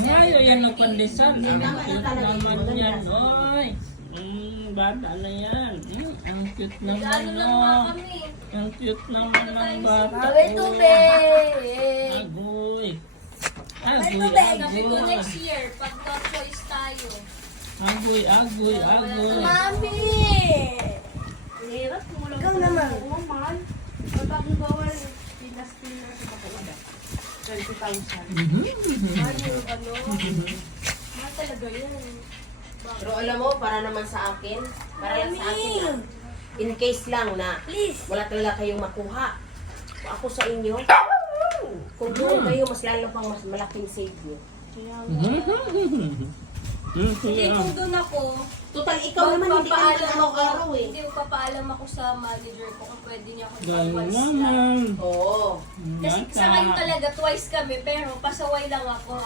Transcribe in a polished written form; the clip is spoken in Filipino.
Ngayon yan ang pandesal. Ang cute naman yan, oy. Bata na yan. Ang cute naman, Ano lang no. nga kami. Ang cute naman ng bata. Sabi tubig. Agoy. Sabi Agoy, ko agoy. next year, pag choice tayo. Agoy, agoy, agoy. Mami! Hirap mo lang. Ikaw naman. Oo, mahal. Pag bawal, pinas-pinas sa bakalaga. 20,000. Mahal yung ano. Mahal talaga yun. Pero alam mo, para naman sa akin, para lang sa akin na, in case lang na wala talaga kayong makuha. Ako sa inyo, kung doon kayo, mas lalo pang mas malaking save nyo. Hindi, kung doon ako, Total, ikaw naman hindi ka naman araw-araw eh. Hindi, papaalam ako sa manager ko kung pwede niya ako Ganun twice lang. naman. Oo. Kasi sa ngayon talaga, twice kami, pero pasaway lang ako.